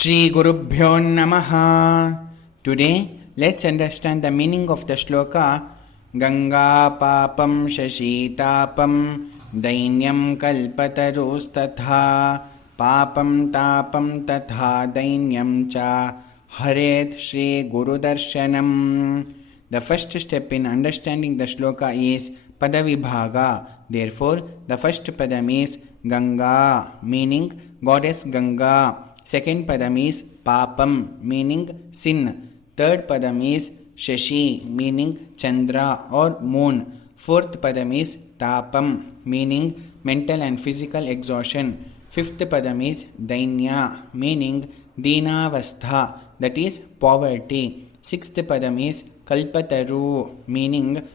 Shri Gurubhyo Namaha. Today, let's understand the meaning of the shloka Ganga Papam Shashi Tapam Dainyam Kalpatarustatha Papam Tapam Tatha Dainyam Cha Haret Shri Guru Darshanam. The first step in understanding the shloka is Padavibhaga. Therefore, the first padam is Ganga, meaning goddess Ganga. Second padam is Papam, meaning sin. Third padam is Shashi, meaning Chandra or moon. Fourth padam is Tapam, meaning mental and physical exhaustion. Fifth padam is Dainya, meaning Dinavastha, that is poverty. Sixth padam is Kalpataru, meaning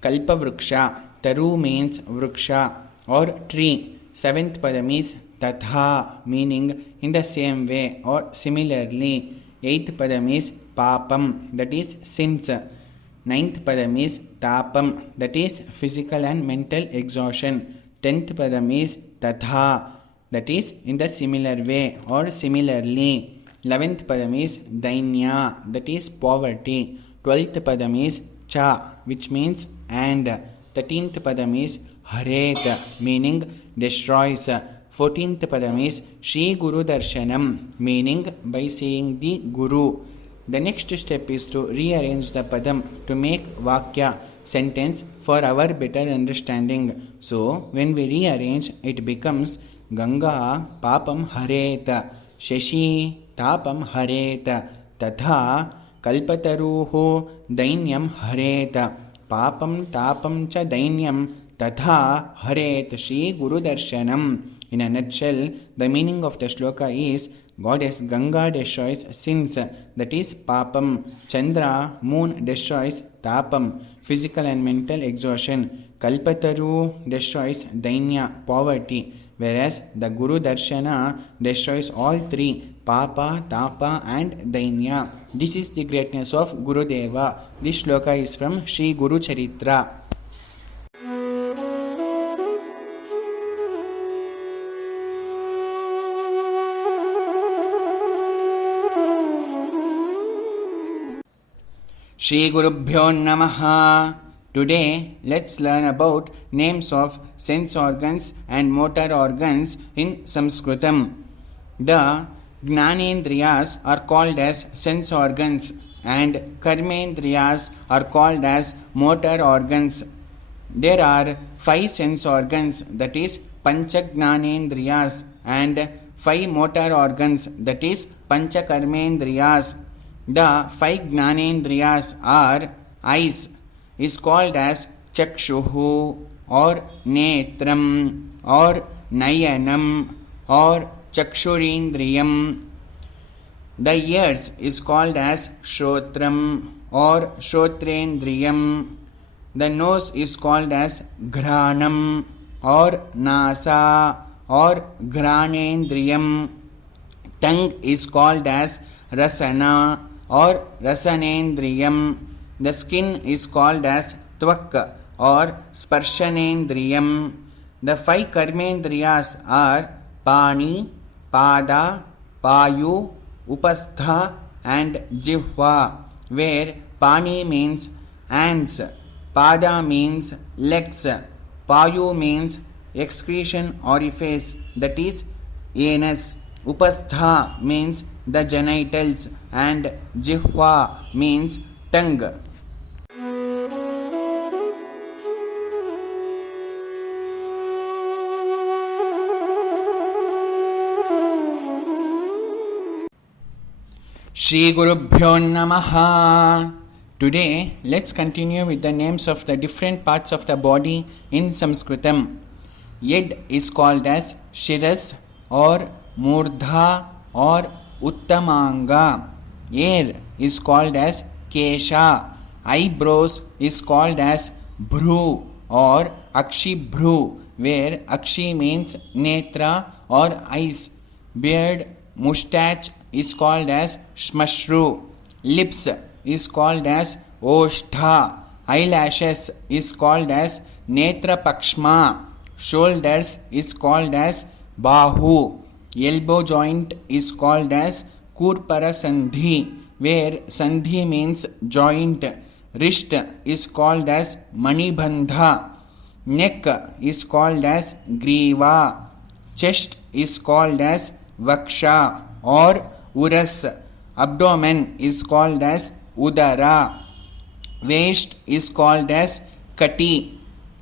Kalpavruksha. Taru means Vruksha or tree. Seventh padam is Tatha, meaning in the same way or similarly. Eighth padam is Papam, that is sins. Ninth padam is Tapam, that is physical and mental exhaustion. Tenth padam is Tatha, that is in the similar way or similarly. 11th padam is Dainya, that is poverty. 12th padam is Cha, which means and. 13th padam is Haret, meaning destroys. 14th padam is Shri Guru Darshanam, meaning by seeing the Guru. The next step is to rearrange the padam to make Vakya, sentence, for our better understanding. So, when we rearrange, it becomes Ganga Papam Haret, Shashi Tapam Haret, Tatha Kalpataruho Dainyam Haret, Papam Tapam Cha Dainyam Tatha Haret Shri Guru Darshanam. In a nutshell, the meaning of the shloka is Goddess Ganga destroys sins, that is Papam. Chandra, moon, destroys Tapam, physical and mental exhaustion. Kalpataru destroys Dainya, poverty. Whereas the Guru Darshana destroys all three, Papa, Tapa and Dainya. This is the greatness of Gurudeva. This shloka is from Sri Guru Charitra. Shri Gurubhyo Namaha. Today, let's learn about names of sense organs and motor organs in Sanskritam. The Gnanendriyas are called as sense organs and Karmendriyas are called as motor organs. There are 5 sense organs, that is Panchagnanendriyas, and 5 motor organs, that is Panchakarmendriyas. The 5 Gnanendriyas are eyes, is called as Chakshuhu or Netram or Nayanam or Chakshurindriyam. The ears is called as Shrotram or Shrotrendriyam. The nose is called as Ghranam or Nasa or Ghranendriyam. Tongue is called as Rasana or Rasanendriyam. The skin is called as Tvak or Sparshanendriyam. The 5 Karmendriyas are Pani, Pada, Payu, Upastha and Jihva, where Pani means hands, Pada means legs, Payu means excretion orifice, that is anus, Upastha means the genitals and Jihva means tongue. Shri Gurubhyo Namaha. Today, let's continue with the names of the different parts of the body in Sanskritam. Yed is called as Shiras or Murdha or Uttamanga. Ear is called as Kesha. Eyebrows is called as Bhru or Akshibhru, where Akshi means Netra or eyes. Beard, mustache is called as Shmashru. Lips is called as Oshtha. Eyelashes is called as Netra Pakshma. Shoulders is called as Bahu. Elbow joint is called as Kurpara Sandhi, where Sandhi means joint. Wrist is called as Manibandha. Neck is called as Griva. Chest is called as Vaksha or Uras. Abdomen is called as Udara. Waist is called as Kati.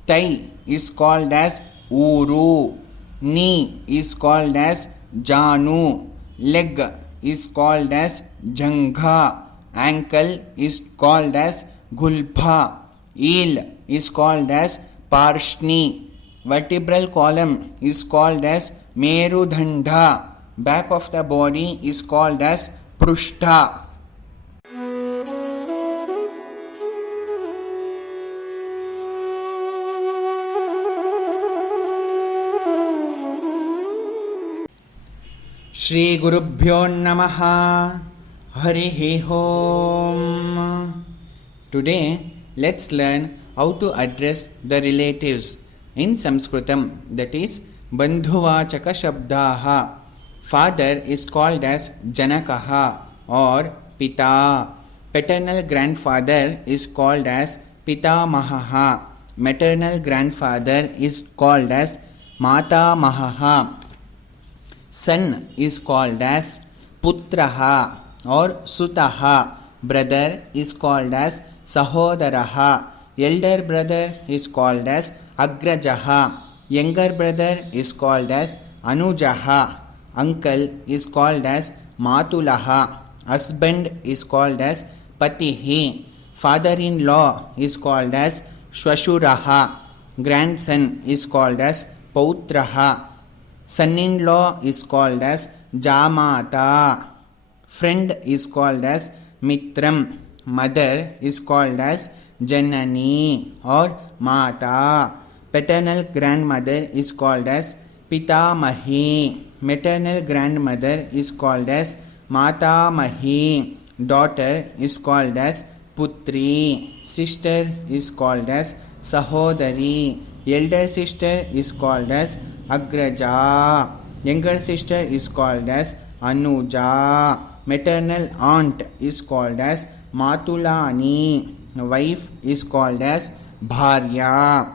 Thigh is called as Uru. Knee is called as Janu. Leg is called as Jangha. Ankle is called as Gulbha. Eel is called as Parshni. Vertebral column is called as Merudhanda. Back of the body is called as Prushta. Shri Gurubhyo Namaha. Harihi Om. Today, let's learn how to address the relatives in Sanskritam, that is Bandhuvachaka Shabdaha. Father is called as Janakaha or Pita. Paternal grandfather is called as Pitamahaha. Maternal grandfather is called as Matamahaha. Son is called as Putraha or Sutaha. Brother is called as Sahodaraha. Elder brother is called as Agrajaha. Younger brother is called as Anujaha. Uncle is called as Matulaha. Husband is called as Patihi. Father-in-law is called as Shwashuraha. Grandson is called as Pautraha. Son-in-law is called as Jamata. Friend is called as Mitram. Mother is called as Janani or Mata. Paternal grandmother is called as Pitamahi. Maternal grandmother is called as Matamahi. Daughter is called as Putri. Sister is called as Sahodari. Elder sister is called as Agraja. Younger sister is called as Anuja. Maternal aunt is called as Matulani. Wife is called as Bharya.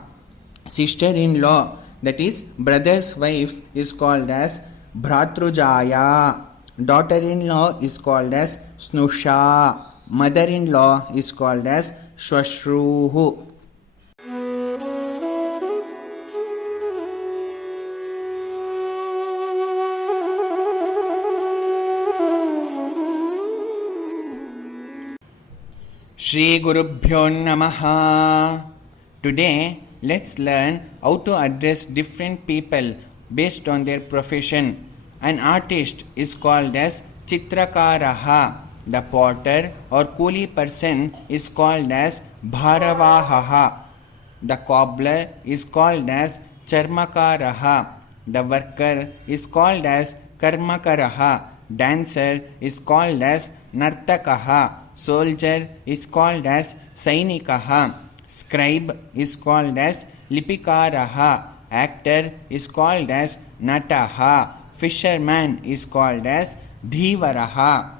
Sister-in-law, that is brother's wife, is called as Bhratrujaya. Daughter-in-law is called as Snusha. Mother-in-law is called as Shwashruhu. Shri Gurubhyo Namaha. Today, let's learn how to address different people based on their profession. An artist is called as Chitrakaraha. The potter or coolie person is called as Bharavahaha. The cobbler is called as Charmakaraha. The worker is called as Karmakaraha. Dancer is called as Nartakaha. Soldier is called as Sainikaha. Scribe is called as Lipikaraha. Actor is called as Nataha. Fisherman is called as Dhivaraha.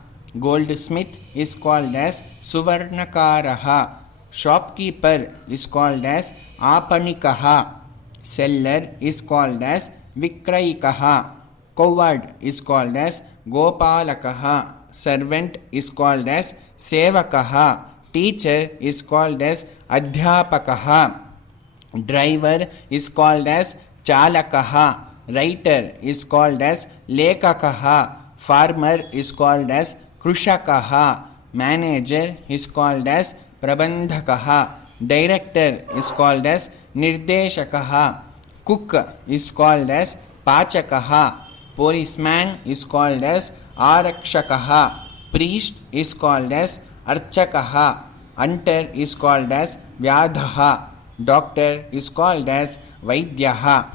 Goldsmith is called as Suvarnakaraha. Shopkeeper is called as Apanikaha. Seller is called as Vikrayikaha. Coward is called as Gopalakaha. Servant is called as Sevakaha. Teacher is called as Adhyapakaha. Driver is called as Chalakaha. Writer is called as Lekakaha. Farmer is called as Krushakaha. Manager is called as Prabandhakaha. Director is called as Nirdeshakaha. Cook is called as Pachakaha. Policeman is called as Arakshakaha. Priest is called as Archakaha. Hunter is called as Vyadhaha. Doctor is called as Vaidyaha.